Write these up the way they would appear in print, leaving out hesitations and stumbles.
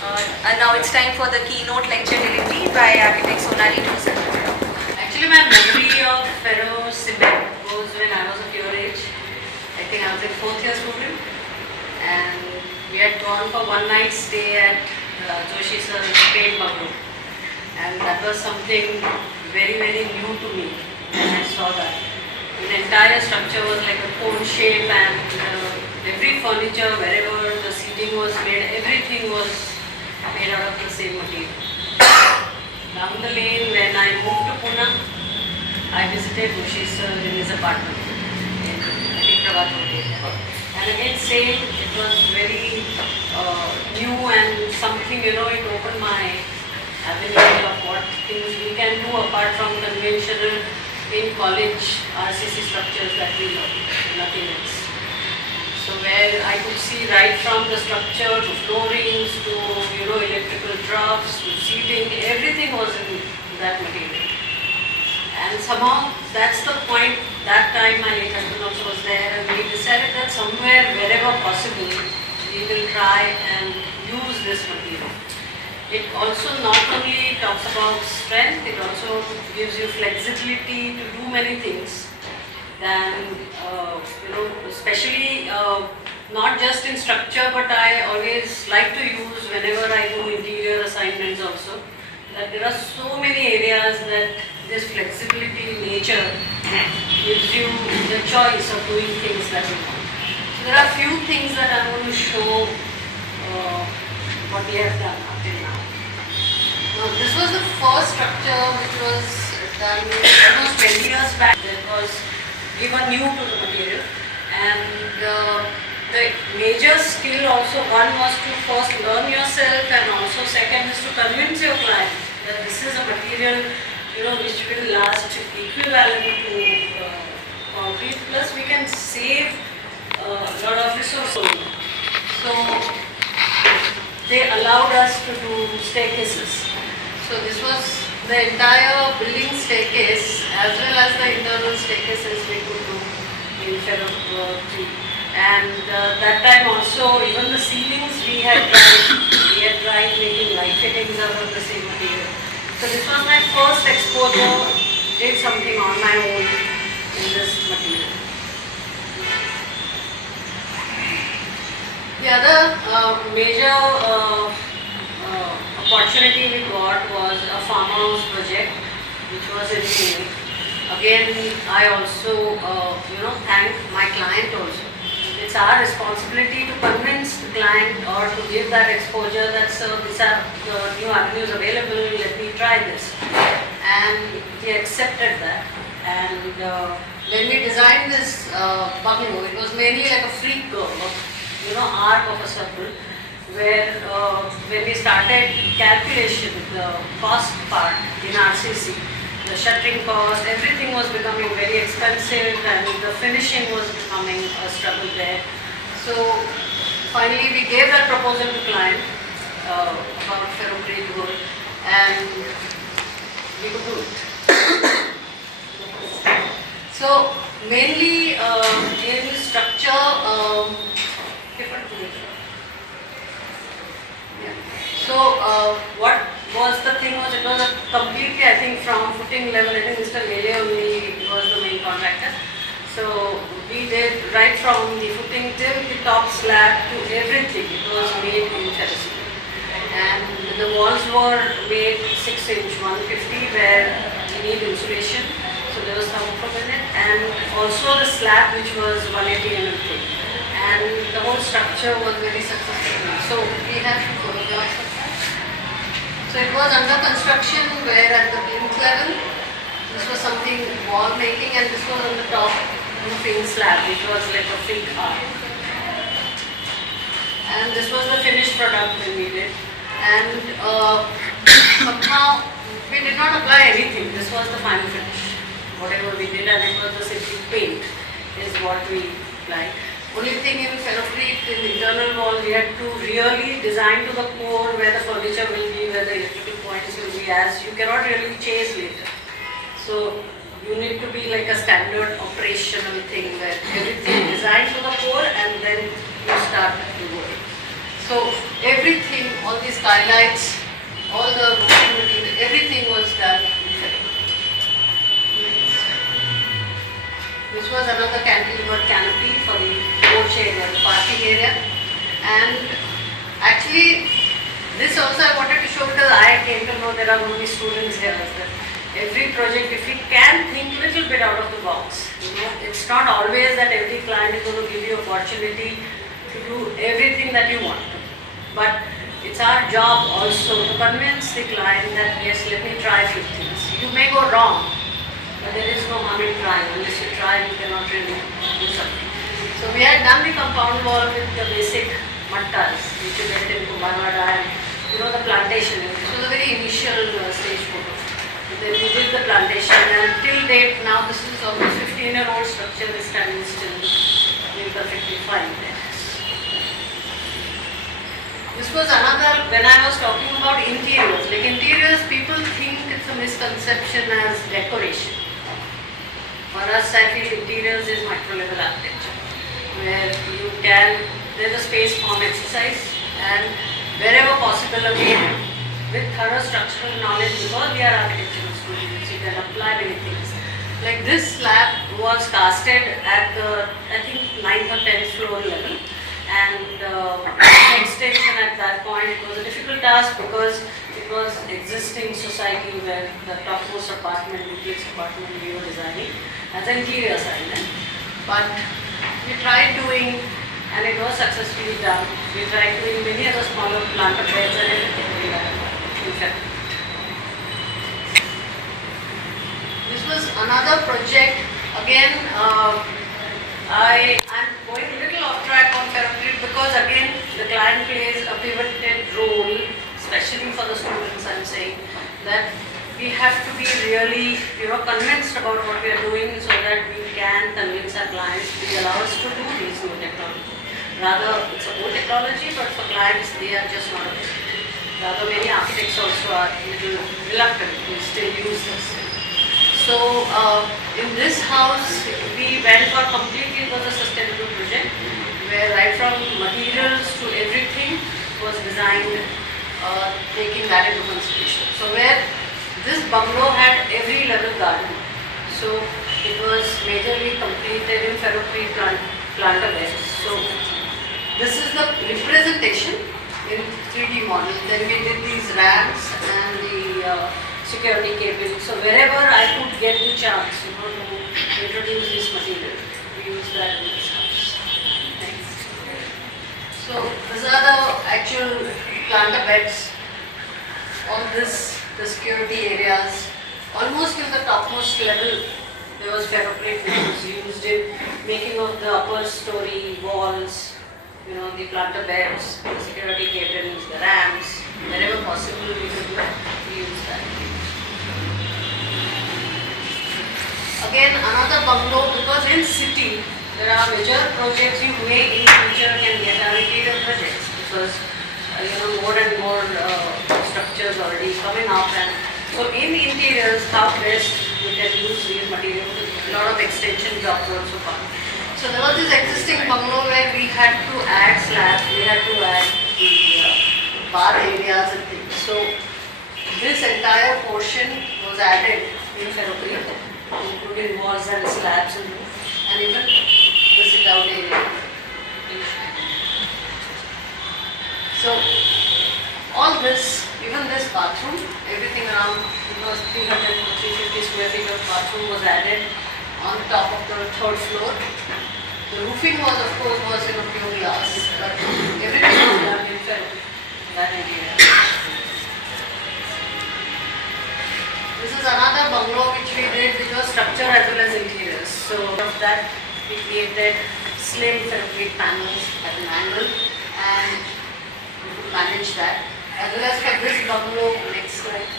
And now it's time for the keynote lecture delivery by architect Sonali. Actually, my memory of Ferrocement was when I was of your age. I think I was a fourth year student, and we had gone for one night stay at Joshi Sir's paint bungalow, and that was something very very new to me when I saw that. The entire structure was like a cone shape, and every furniture, wherever the seating was made, everything was made out of the same material. Down the lane, when I moved to Pune, I visited Joshi Sir in his apartment in I think Prabhat area. And again, same, it was very new and something, it opened my avenue of what things we can do apart from conventional in college RCC structures that we learn, nothing else. So where I could see right from the structure to floorings to electrical troughs to seating, everything was in that material. And somehow that's the point. That time my late husband also was there, and we decided that somewhere, wherever possible, we will try and use this material. It also not only talks about strength, it also gives you flexibility to do many things. Than especially not just in structure, but I always like to use whenever I do interior assignments also, that there are so many areas that this flexibility in nature gives you the choice of doing things that you want. So there are few things that I'm going to show what we have done until now. Now this was the first structure which was done almost 20 years back. That was even new to the material, and the major skill also, one was to first learn yourself, and also second is to convince your client that this is a material which will last equivalent to concrete, plus we can save a lot of resources. So they allowed us to do staircases. So this was the entire building staircase as well as the internal staircases we could do in Ferrocement. And that time also, even the ceilings we had tried making light fittings out of the same material. So this was my first exposure, did something on my own in this material. The other major opportunity we got was a farmhouse project which was in Pune. Again, I also thank my client also. It's our responsibility to convince the client or to give that exposure that these are the new avenues available, let me try this. And he accepted that. And when we designed this bungalow, it was mainly like a freak curve, arc of a circle, where when we started calculation, the cost part in RCC, the shuttering cost, everything was becoming very expensive, and the finishing was becoming a struggle there. So finally we gave that proposal to client about ferrocrete wood, and we could do it. So mainly in structure, so what was the thing was, it was a completely, I think from footing level, I think Mr. Lele only was the main contractor. So we did right from the footing till the top slab to everything. It was made in Ferrocement. And the walls were made 6-inch 150 where we need insulation. So there was thermocol in it, and also the slab which was 180 mm thick. And the whole structure was very successful. So we have photographs of that. So it was under construction where at the plinth level, this was something wall making, and this was on the top roofing slab, which was like a fake arc. And this was the finished product when we did. And somehow we did not apply anything. This was the final finish. Whatever we did, and it was the simply paint is what we applied. Only thing in ferrocrete, in the internal wall, we had to really design to the core where the furniture will be, where the electrical points will be, as you cannot really chase later. So you need to be like a standard operational thing where everything is designed to the core and then you start to work. So everything all these skylights, all the roofing material, everything was done in Ferrocement. This was another cantilever canopy for the porch area, the parking area. And actually, this also I wanted to show because I came to know there are going to be students here. Every project, if we can think a little bit out of the box, it's not always that every client is going to give you opportunity to do everything that you want. But it's our job also to convince the client that yes, let me try a few things. You may go wrong, but there is no harm in trying. Unless you try, you cannot really do something. So we had done the compound wall with the basic mud tiles, which you get in Kumbhanwada and the plantation. This was a very initial stage photo. Then we did the plantation, and till date now this is almost 15-year-old structure is standing still, doing perfectly fine there. This was another, when I was talking about interiors, like interiors people think it's a misconception as decoration. For us I feel interiors is micro level architecture, where you can, there's a space form exercise, and wherever possible again, with thorough structural knowledge, because we are architectural students, you can apply many things. Like this slab was casted at the, I think, 9th or 10th floor level, and extension at that point, it was a difficult task because it was existing society where the topmost apartment, duplex apartment we were designing as an interior assignment. But we tried doing, and it was successfully done. We tried doing many other smaller planter beds and everything like that. This was another project. Again, I'm going a little off track on Ferrocement because again the client plays a pivoted role, especially for the students. I'm saying that we have to be really convinced about what we are doing so that we can convince our clients to allow us to do these new technology. Rather, it's a old technology, but for clients they are just not available. Rather, many architects also are a little reluctant to still use this. So, in this house, we went for completely, it was a sustainable project where right from materials to everything was designed taking that into consideration. So, where this bungalow had every level garden. So, it was majorly completed in Ferrocement planter beds. So, this is the representation in 3D model. Then we did these ramps and the security cable. So wherever I could get the chance, to introduce this material, we use that in this house. Thanks. So these are the actual planter beds. All this, the security areas, almost in the topmost level, there was Ferrocement which was used in making of the upper story walls. The planter beds, the security cables, the ramps, wherever possible we could use that. Again, another bungalow, because in city there are major projects you may in future can get our interior projects because more and more structures already coming up, and so in interiors how best you can use these materials. A lot of extension jobs also come. So there was this existing bungalow where we had to add slabs, we had to add the bath areas and things. So this entire portion was added in Ferrocement, including walls and slabs and roof, and even the sit-out area. So all this, even this bathroom, everything around, it was 300 to 350 square feet of bathroom was added on top of the 3rd floor. The roofing was, of course, in a pure glass, but everything was done in that area. This is another bungalow which we did, which was structure as well as interiors. So of that, we created slim Ferrocement panels at an angle, and we could manage that. As well as for this bungalow, next slide.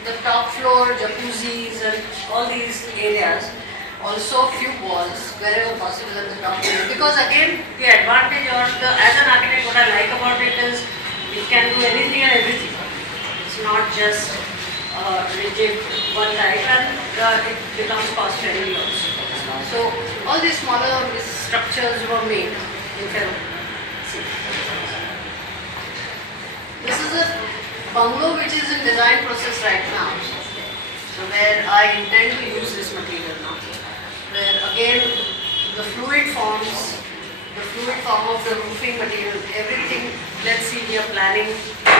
The top floor, jacuzzis and all these areas, also few walls wherever possible at the top area. Because again, the advantage or as an architect, what I like about it is we can do anything and everything. It's not just rigid one type, and it becomes cost friendly also. So all these smaller structures were made in Ferro. See. This is a bungalow which is in design process right now. So where I intend to use this material now. Where again the fluid form of the roofing material, everything, let's see, we are planning to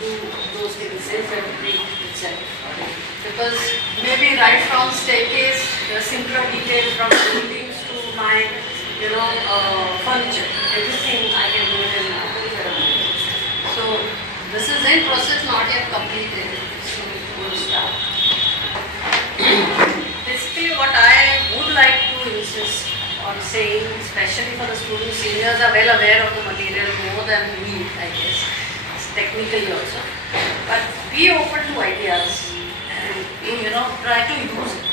do those things in February itself. Because maybe right from staircase, the simpler detail from buildings to my, furniture, everything I can do it in February. So this is in process, not yet completed. So we'll start. Basically, what I would like to insist on saying, especially for the students, seniors are well aware of the material more than we, I guess, technically also. But be open to ideas and try to use it.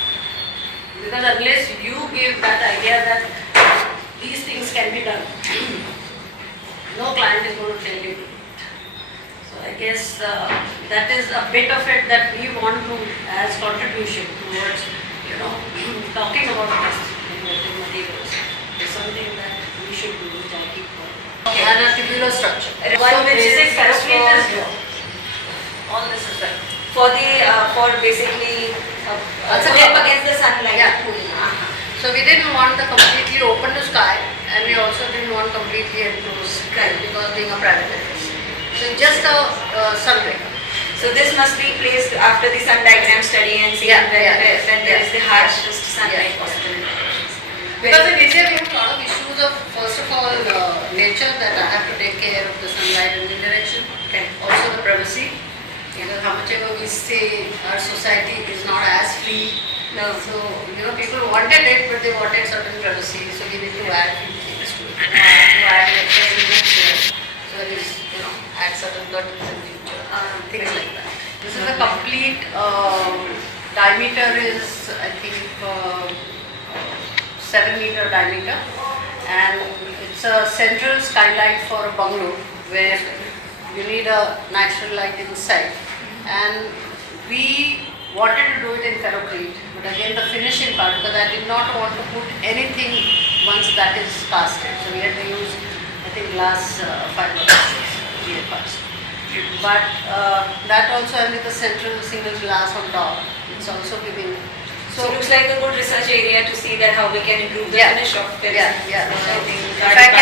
Because unless you give that idea that these things can be done, no client is going to tell you. So I guess that is a bit of it that we want to as contribution towards talking about this materials. It's something that we should do, which I keep on. Okay. And a tubular structure. One which is Ferrocement is here. All this is right. For basically against the sunlight. Yeah. So we didn't want the completely open to sky, and we also didn't want completely enclosed sky because being a private office. So just a sunbreaker. So this must be placed after the sun diagram study and see when there is the harshest sunlight possible. Because in India we have a lot of issues of, first of all, nature, that I have to take care of the sunlight and wind direction, and also the privacy. Because how much ever we say our society is not as free. No. So people wanted it, but they wanted certain privacy. So we need to add few things to it. So at least add certain curtains in future, things like that. This is a complete diameter is, I think, 7-meter diameter, and it's a central skylight for a bungalow where you need a natural light inside. And we wanted to do it in ferrocrete, but again the finishing part, because I did not want to put anything once that is casted. So we had to use, I think, glass fiber we had cast. But that also, and with the central single glass on top, it's also giving. So it looks like a good research area to see that how we can improve the finish of it. Yeah. So I think in fact,